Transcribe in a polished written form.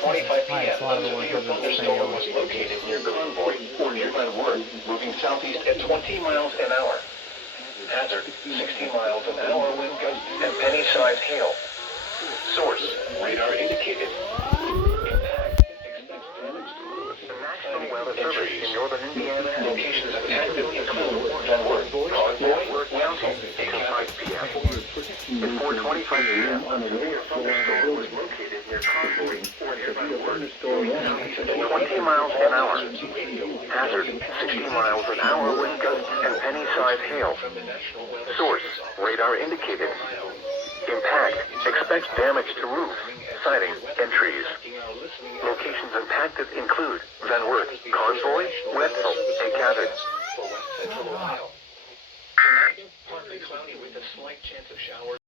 4:25 Right, p.m. it's a lot of the a ones severe that are thunderstorm spam. was located near Convoy or near Glenwood, moving southeast at 20 miles an hour. Hazard, 60 miles an hour wind gusts and penny-sized hail. Source, radar indicated. Impact, expects damage to roofs. The National Weather Service in northern Indiana. Locations impacted include Glenwood, Convoy, Mountain, DeKalb, p.m. At 4:25 p.m. a severe thunderstorm was located near Convoy or near Glenwood, moving southeast at 20 miles an hour. Hazard, 60 miles an hour wind gusts and penny-sized hail. Source, radar indicated. Impact, expects damage to roofs, siding, and trees. Locations impacted include Van Wert, Convoy, Wetzel, and Cabot. For west central Ohio. Tonight, partly cloudy with a slight chance of showers.